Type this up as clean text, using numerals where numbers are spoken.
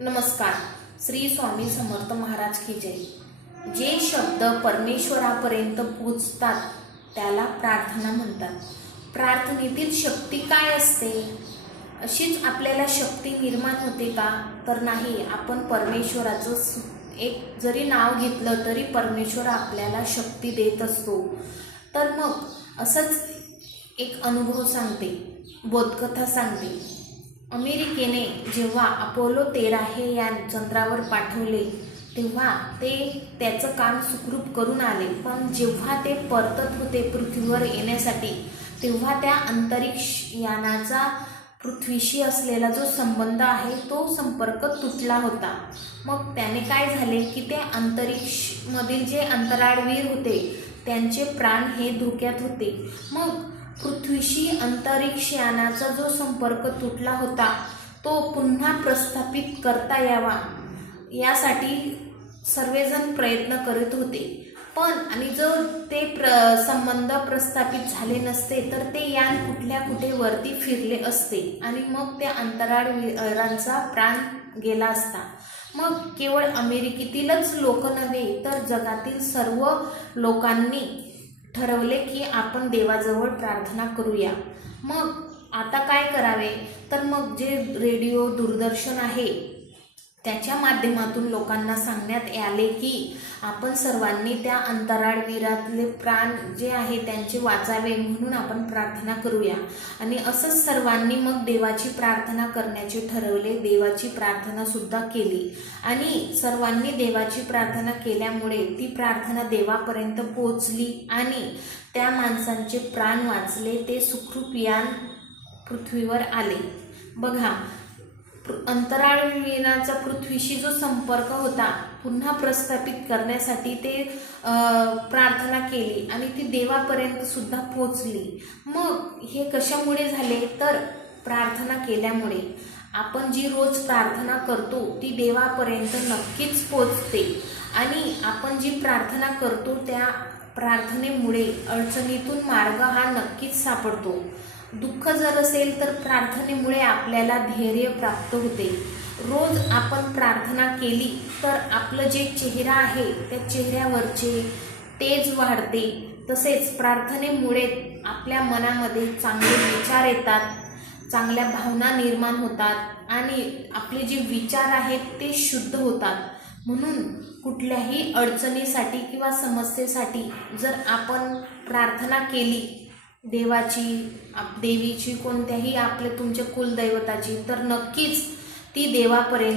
नमस्कार. श्री स्वामी समर्थ महाराज की जय. जे शब्द परमेश्वरापर्यंत पोचतात त्याला प्रार्थना म्हणतात. प्रार्थनेतील शक्ती काय असते? अशीच आपल्याला शक्ती निर्माण होते का? तर नाही. आपण परमेश्वराचं एक जरी नाव घेतलं तरी परमेश्वर आपल्याला शक्ती देत असतो. तर मग असंच एक अनुभव सांगते, बोधकथा सांगते. अमेरिकेने जेव्हा अपोलो 13 हे यान चंद्रावर पाठवले तेव्हा ते त्याचं काम सुखरूप करून आले. पण जेव्हा ते परतत होते पृथ्वीवर येण्यासाठी तेव्हा त्या अंतरिक्ष यानाचा पृथ्वीशी असलेला जो संबंध आहे तो संपर्क तुटला होता. मग त्याने काय झाले की ते अंतरिक्षमधील जे अंतराळवीर होते त्यांचे प्राण हे धोक्यात होते. मग पृथ्वीशी अंतरिक्ष यानाचा जो संपर्क तुटला होता तो पुन्हा प्रस्थापित करता यावा यासाठी सर्वजण प्रयत्न करत होते. पण आणि जर ते संबंध प्रस्थापित झाले नसते तर ते यान कुठल्या कुठे वरती फिरले असते आणि मग त्या अंतराळवीरांचा प्राण गेला असता. मग केवळ अमेरिकेतीलच लोक नव्हे तर जगातील सर्व लोकांनी ठरवले की आपण देवाजवळ प्रार्थना करूया. मग आता काय करावे? तर मग जे रेडिओ दूरदर्शन आहे त्याच्या माध्यमातून लोकांना सांगण्यात आले की आपण सर्वांनी त्या अंतराळवीरातले प्राण जे आहे त्यांचे वाचावे म्हणून आपण प्रार्थना करूया. आणि असंच सर्वांनी मग देवाची प्रार्थना करण्याचे ठरवले. देवाची प्रार्थना सुद्धा केली आणि सर्वांनी देवाची प्रार्थना केल्यामुळे ती प्रार्थना देवापर्यंत पोहोचली आणि त्या माणसांचे प्राण वाचले. ते सुखरूप यान पृथ्वीवर आले. बघा, अंतराळवीराचा पृथ्वीशी जो संपर्क होता पुन्हा प्रस्थापित करण्यासाठी ते प्रार्थना केली आणि ती देवापर्यंत सुद्धा पोहोचली. मग हे कशामुळे झाले? तर प्रार्थना केल्यामुळे. आपण जी रोज प्रार्थना करतो ती देवापर्यंत नक्कीच पोहोचते आणि आपण जी प्रार्थना करतो त्या प्रार्थनेमुळे अडचणीतून मार्ग हा नक्कीच सापडतो. दुःख जर असेल तर प्रार्थनेमुळे आपल्याला धैर्य प्राप्त होते. रोज आपण प्रार्थना केली तर आपलं जे चेहरा आहे त्या चेहऱ्यावरचे तेज वाढते. तसेच प्रार्थनेमुळे आपल्या मनामध्ये चांगले विचार येतात, चांगल्या भावना निर्माण होतात आणि आपले जे विचार आहेत ते शुद्ध होतात. म्हणून कुठल्याही अडचणीसाठी किंवा समस्येसाठी जर आपण प्रार्थना केली देवीची, कोणत्याही तुमच्या कुलदैवताची, तर नक्कीच ती देवापर्यंत